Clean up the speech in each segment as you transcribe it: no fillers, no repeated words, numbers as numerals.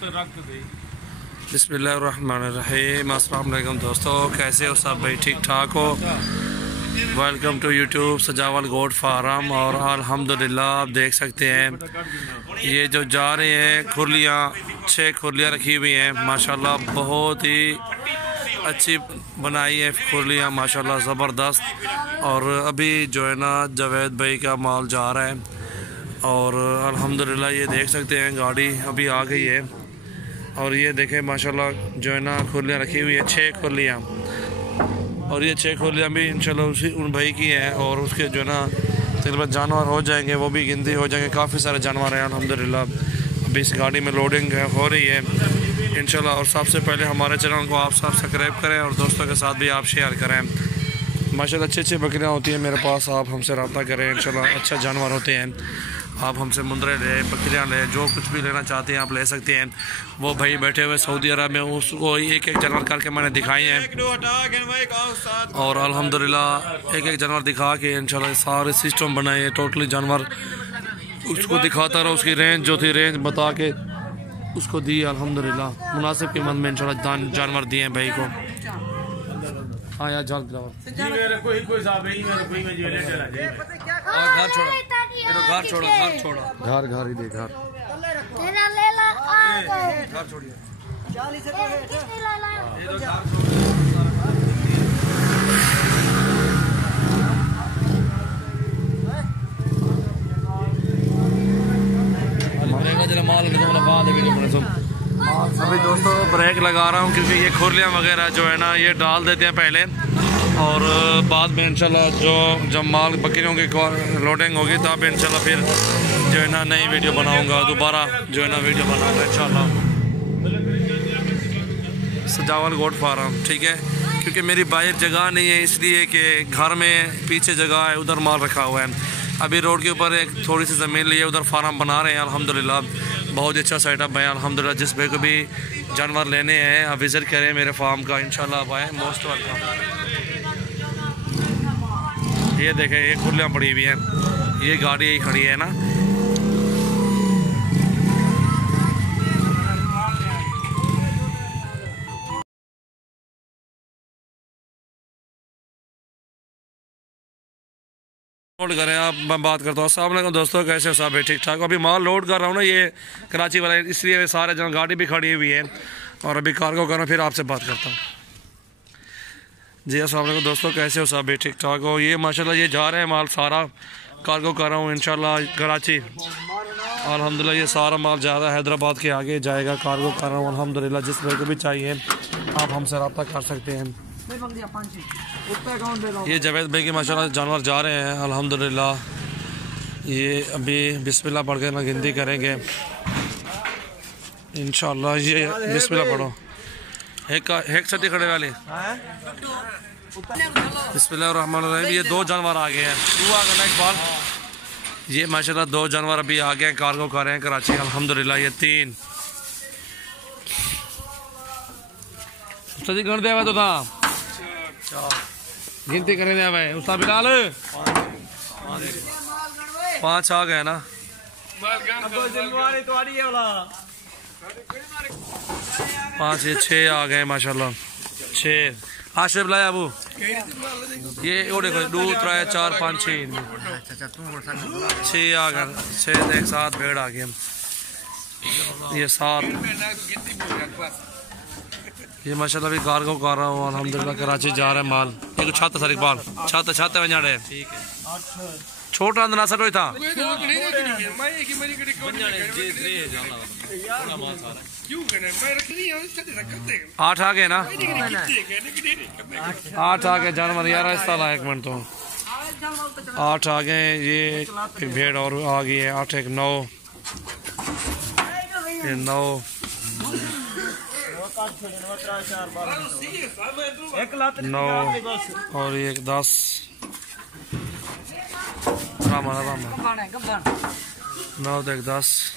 बिस्मिल्लाहिर्रहमानिर्रहीम। अस्सलाम वालेकुम दोस्तों, कैसे हो सब भाई? ठीक ठाक हो? वेलकम टू यूट्यूब सजावल गोट फार्म। और अल्हम्दुलिल्लाह आप देख सकते हैं ये जो जा रहे हैं खुरलियाँ, 6 खुरलियाँ रखी हुई हैं माशाल्लाह। बहुत ही अच्छी बनाई है खुरलियाँ माशाल्लाह, ज़बरदस्त। और अभी जो है ना जावेद भाई का माल जा रहा है। और अल्हम्दुलिल्लाह ये देख सकते हैं गाड़ी अभी आ गई है। और ये देखें माशाल्लाह जो है ना खुरलियाँ रखी हुई है, 6 खुरलियाँ। और ये 6 खुरलियाँ भी इंशाल्लाह उसी उन भाई की हैं। और उसके जो है ना तकरीबन जानवर हो जाएंगे, वो भी गिनती हो जाएंगे। काफ़ी सारे जानवर हैं अल्हम्दुलिल्लाह। अभी इस गाड़ी में लोडिंग हो रही है इंशाल्लाह। और सबसे पहले हमारे चैनल को आप सब्सक्राइब करें और दोस्तों के साथ भी आप शेयर करें। माशाल्लाह अच्छी बकरियाँ होती हैं मेरे पास, आप हमसे रब्ता करें इंशाल्लाह। अच्छा जानवर होते हैं, आप हमसे मुंदरे ले, बकरियाँ ले, जो कुछ भी लेना चाहते हैं आप ले सकते हैं। वो भाई बैठे हुए सऊदी अरब में, उसको एक जानवर करके मैंने दिखाए हैं। और अल्हम्दुलिल्लाह एक जानवर दिखा के इंशाल्लाह सारे सिस्टम बनाए हैं टोटली जानवर। उसको दिखाता रहा, उसकी रेंज जो थी रेंज बता के उसको दी अल्हम्दुलिल्लाह। मुनासिब कीमत में इंशाल्लाह जानवर दिए हैं भाई को। हाँ यार जल्द घर छोड़ो घर ही दे घर छोड़िए। अभी दोस्तों ब्रेक लगा रहा हूँ क्योंकि ये खुरलियाँ वगैरह जो है ना ये डाल देते हैं पहले। और बाद में इंशाल्लाह जब माल बकरियों की लोडिंग होगी तब इंशाल्लाह फिर जो है ना नई वीडियो बनाऊंगा, दोबारा जो है ना वीडियो बनाऊंगा इंशाल्लाह। सजावल गोट फार्म ठीक है, क्योंकि मेरी बाहर जगह नहीं है इसलिए कि घर में पीछे जगह है, उधर माल रखा हुआ है। अभी रोड के ऊपर एक थोड़ी सी ज़मीन ली है, उधर फार्म बना रहे हैं अल्हम्दुलिल्लाह। बहुत अच्छा सेटअप है अल्हम्दुलिल्लाह। जिस भाई को भी जानवर लेने हैं आप विज़िट करें मेरे फार्म का इंशाल्लाह। आप आए, मोस्ट वेलकम। ये देखें ये खुरलियाँ पड़ी हुई हैं, ये गाड़ी यही खड़ी है ना। लोड करें आप, मैं बात करता हूँ। अस्सलाम वालेकुम दोस्तों, कैसे हो सब? ठीक ठाक। अभी माल लोड कर रहा हूँ ना ये कराची वाला, इसलिए सारे जगह गाड़ी भी खड़ी हुई है। और अभी कार्गो कर रहा हूँ, फिर आपसे बात करता हूँ। जी अस्सलाम वालेकुम दोस्तों, कैसे हो सब? ठीक ठाक हो? ये माशाल्लाह ये जा रहे हैं माल, सारा कार्गो कर रहा हूँ इंशाल्लाह कराची। अल्हम्दुलिल्लाह ये सारा माल जा रहा है हैदराबाद के आगे जाएगा, कार्गो कर रहा हूँ अल्हम्दुलिल्लाह। जिस भाई को भी चाहिए आप हमसे रब्ता कर सकते हैं। ये जावेद भाई के माशाल्लाह जानवर जा रहे हैं अल्हम्दुलिल्लाह। ये अभी बिस्मिल्लाह पढ़ के ना गिनती करेंगे इंशाल्लाह। ये बिस्मिल्लाह पढ़ो, एक सती खड़े वाले बिस्मिल्लाहिर्रहमानिर्रहीम। ये 2 जानवर आ गए हैं। ये माशाल्लाह 2 जानवर अभी आ गए हैं, कार्गो कर रहे हैं कराची अल्हम्दुलिल्लाह। ये 3 सदी गण देवा तो था गिनती करें दे भाई उस्ताद बिलाल 5 आ गए ना। 5 ये 6 आ गए माशाल्लाह। 6 आशिफ लाया अबू ये देखो 2 3 4 5 6 आ गए। 6 एक साथ भेड़ आ गए। ये 7 ये माशाल्लाह भी कार्गो कर रहा हूँ अल्हम्दुलिल्लाह। कराची जा रहे हैं माल। एक छत सर इकबाल छत में जाड़े छोटा अंदर सट था। 8 आ गए ना। 8 आ गए जानवर यार। इस साल 1 मिनट तो 8 आ गए। ये एक भेड़ और आ गई है 8 1 9 ये 9 9 और एक 10 रामा 9 तो एक 10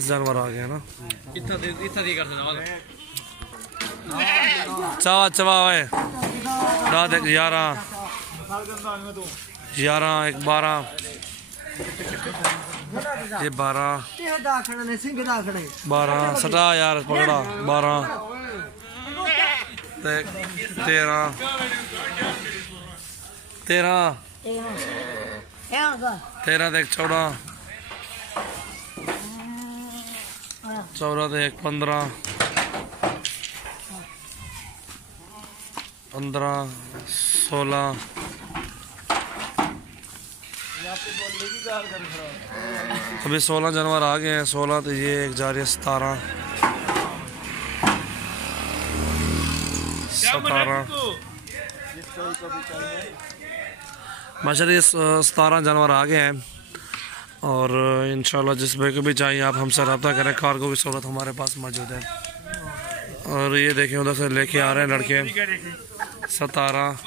जानवर आ गए ना। चवा चवा 11 एक 12 ये 12 सटा यार पकड़ा 12 13 देख 14 देख 15 16 अभी 16 जानवर आ गए हैं। 16 तो ये एक जा रही है 17 माशाल्लाह 17 जानवर आ गए हैं और इंशाल्लाह जिस भाई को भी चाहिए आप हमसे रब्ता करें। कार्गो की सहूलत हमारे पास मौजूद है। और ये देखें उधर से लेके आ रहे हैं लड़के 17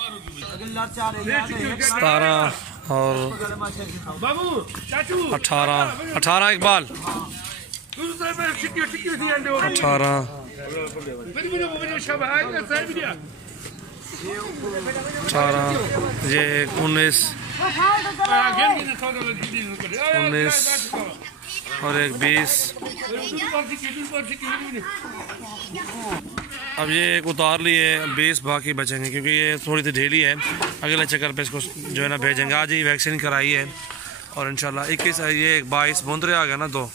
और 18 इकबाल 18 ये 19 और एक 20। अब ये एक उतार लिए 20 बाकी बचेंगे क्योंकि ये थोड़ी सी ढीली है। अगले चक्कर पे इसको जो है ना भेजेंगे। आज ही वैक्सीन कराई है और इंशाल्लाह 21 ये 22 मुंदरे आ गया ना 2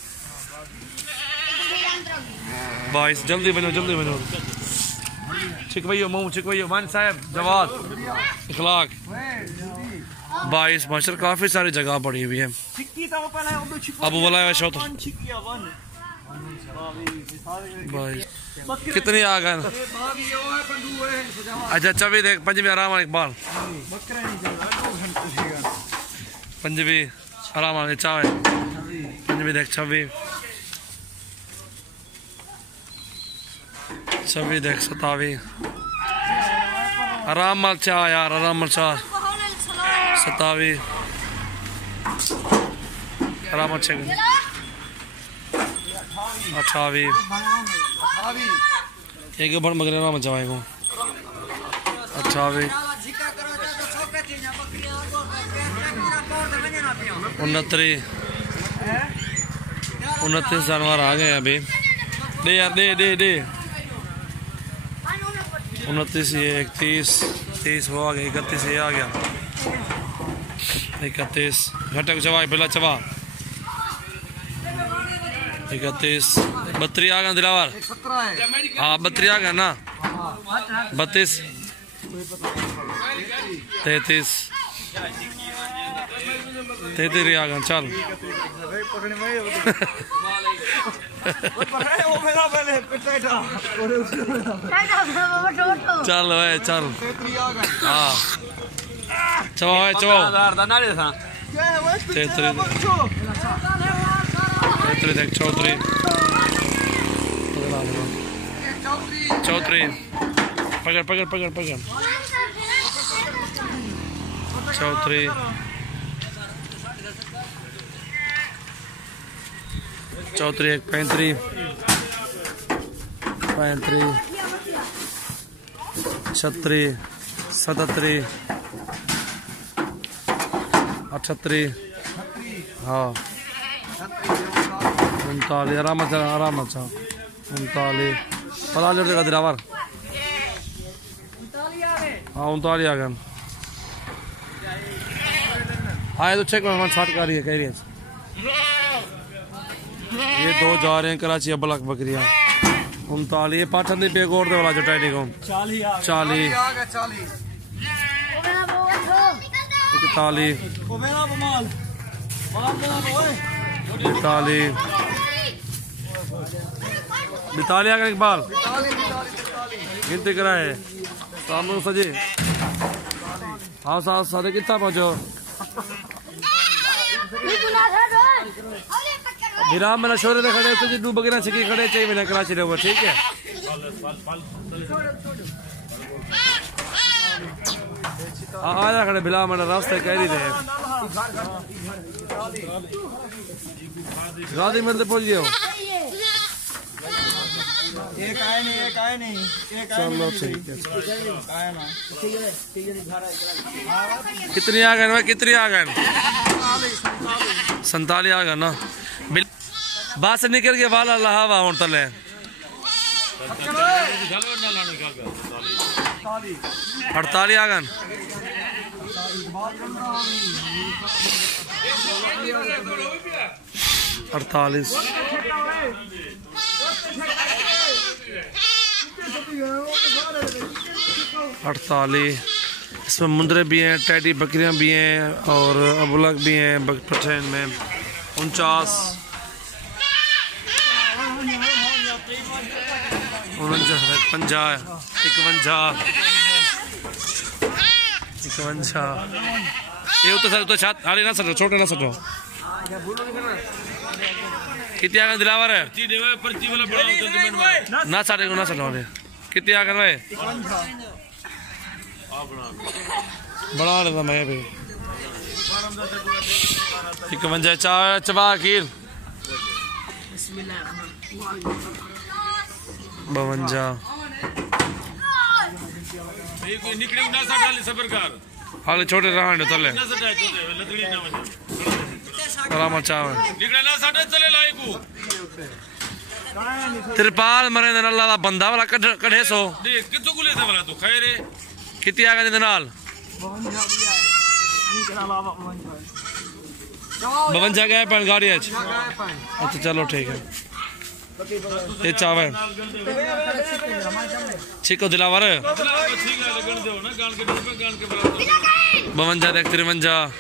22 जल्दी बनो चिकवैयो मोम चिकवैयो मान साहब जवाद इखलाक 22 माशर काफ़ी सारी जगह पड़ी हुई है। अब बोला है शौत 22 कितनी आ गए। अच्छा चबी देख पंजवी आराम इकबाल पंजवी आराम चावे पंजवी देख 26 देख 27 आराम मल चाह यार आराम मल चाह 27 आराम 28 एक भर मगर आराम चाहेगो 28 29 जानवर आ गए अभी दे यार दे 29 ये 30 वो आ गया 31 ये आ गया 31 घटे को चवा पहला चवा 31 32 आ गया दिलावर हाँ 32 आ गया ना 32 33 आ गया चल चल भाई चल हाँ चलो चौधरी पकड़ चौधरी 35 36 37 38 हाँ 39 आराम 39 पता चल का दिलावर हाँ 39 आ गए आए तो चेक छाट कह रही है ये 2 जा रहे हैं कराची ब्लॉक बकरियां 39 पाठन दी पे गोर दे वाला जो टाइडी को 40 41 42 का इकबाल गिनती कराए सामने सजे हाँ सादे कितना पहुंचो विराम मेरा शोरे दे खड़े तुझे 2 बकरियां छिकी खड़े चाहिए मैंने कराची रहो ठीक है। आया खड़े बिला मेरा रास्ते कह रही थे गादी में पहुंच गए हो चलो ठीक है कितनी आ गए 47 47 आ गया ना बस निकल गया वाला हवा हूँ तले 48 आ गए 48 48 इसमें मुंदरे भी हैं, टैडी बकरियां भी हैं और अबलग भी हैं पठैन में 49 50 51 ये तो छत आले ना सटो छोटे ना सटो कितने आगे दिलावर है ना साढ़े को ना सटो कितने आगे भाई बना लेता मैं भी 51 चबा खीर 52 हाले छोटे रहने तले तिरपाल मरे अल्लाह दा बंदा वाला कढ़े सो कितनी आ गए नाल 52 गए पैन गाड़ी अच्छा चलो ठीक है ये चावे छिको दिलावर 52 देख 53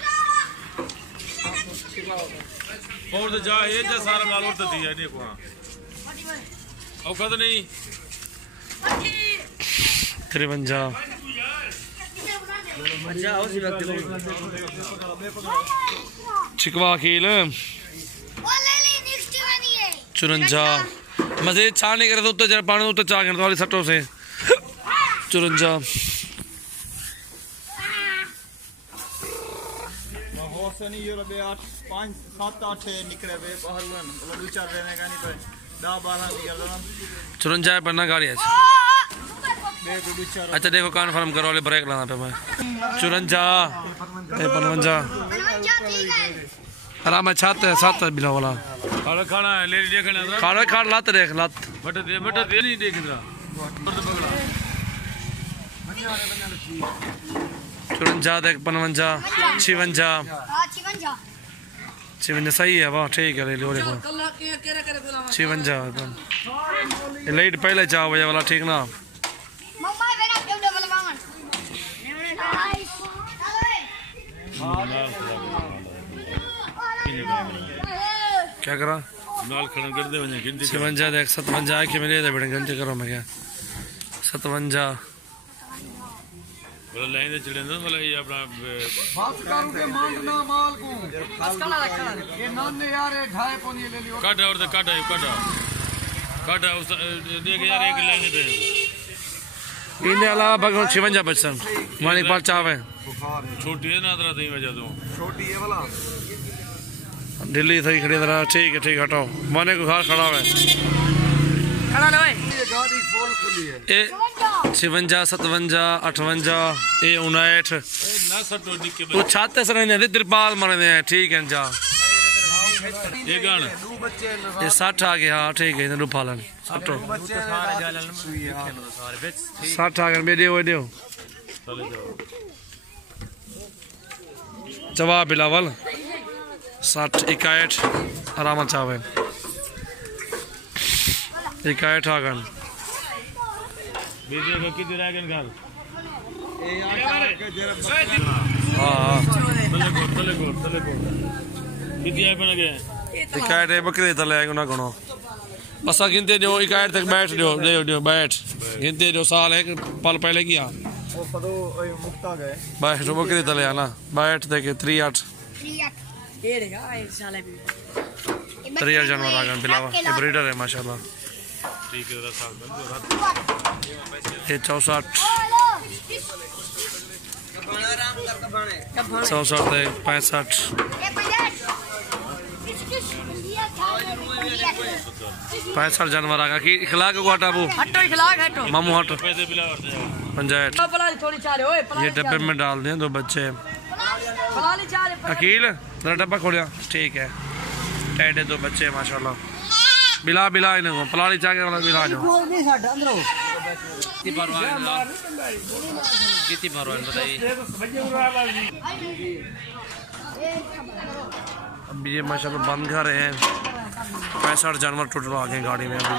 और तो जा ये जा सारा माल और तो दिया नहीं को औखत नहीं 53 छिकवा खील 54 मजे छा नहीं करे तो उत्ते पानी उत्ते चा गिनता वाली सटों से 54 54 बनना गाड़ी है अच्छा देखो कन्फर्म करो वाले ब्रेक लाना पे मैं 54 55 आराम है छाते सात बिला वाला खाना खाना है ले देखना खाना खा लात देख लात बट दे नहीं देख इधर 54 देख 55 56 सही है वाह ठीक है ले लो देखो 56 लाइट पहले 4 बजे वाला ठीक ना क्या करा नाल खड़ा कर दे वने गिनती 56 देख 57 के मिले थे बेटे गिनती करो मैं क्या 57 बोला लाइन से चढ़े ना बोला ये अपना बात करूं के मांगना माल को बस कला ये नान ने यार ये ढाई पोनी ले लियो काटा और काटा उस देख यार एक लाइन दे इनके अलावा भगवान 56 बच्चन मालिक पाल चावे छोटी है ना तरह नहीं वजह तो छोटी है वाला दिल्ली थी खड़ी तरह ठीक है हटाओ माने को घर खड़ा है खड़ा ले भाई ये गाड़ी फुल खुली है ए 56 57 58 ए 59 ना सटो निके तो छाते से नहीं तिरपाल मरने हैं ठीक है जा ये गान दो बच्चे ये 60 आ गया हाँ ठीक है इधर पालन सटो बच्चे सारे जालन सुई है सारे बेच 60 आ गए वीडियो चले जाओ जवाब बिलावल 60 61 आराम चावे 61 आ गए वीडियो को किधर आ गए गाल हाँ तले को कितनी है बन गए 61 बकरे तले ना गणो बस गिनते दो 61 तक बैठ दो बैठ गिनते दो साल है पल पहले किया वो पदो मुक्ता गए बैठ दो बकरे तले आना बैठ देखे 38 3 जानवर आ गए बिलावा ये ब्रीडर है माशाल्लाह ठीक है साल ये 64 65 65 जानवर आ गए खिला के गोटा अबू मामू हटो पैसे बिला पंचायत थोड़ी चाले ओए ये डब्बे में डाल दें 2 बच्चे अकील तेरा डब्बा खोलिया ठीक है। टेढ़े दो बच्चे माशाल्लाह। बिला बिला इन्हें पलाली चाह के बिला जो कितनी परवान बताइए। अब ये माशाल्लाह बंद कर रहे हैं। 65 जानवर टोटल आ गए गाड़ी में अभी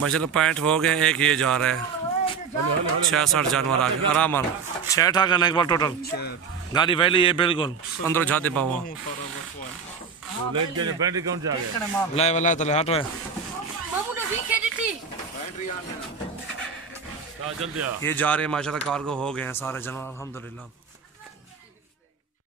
माशाल्लाह। 65 हो गए, एक ये जा रहा है। 66 जानवर आ गए आराम आराम। 6 आ गए एक बार टोटल गाड़ी वैली है बिल्कुल अंदर जाते पाऊँ लाए वाला तो हट है। ये जा रहे हैं माशाल्लाह। कार्गो हो गए हैं सारे जानवर अल्हम्दुलिल्लाह।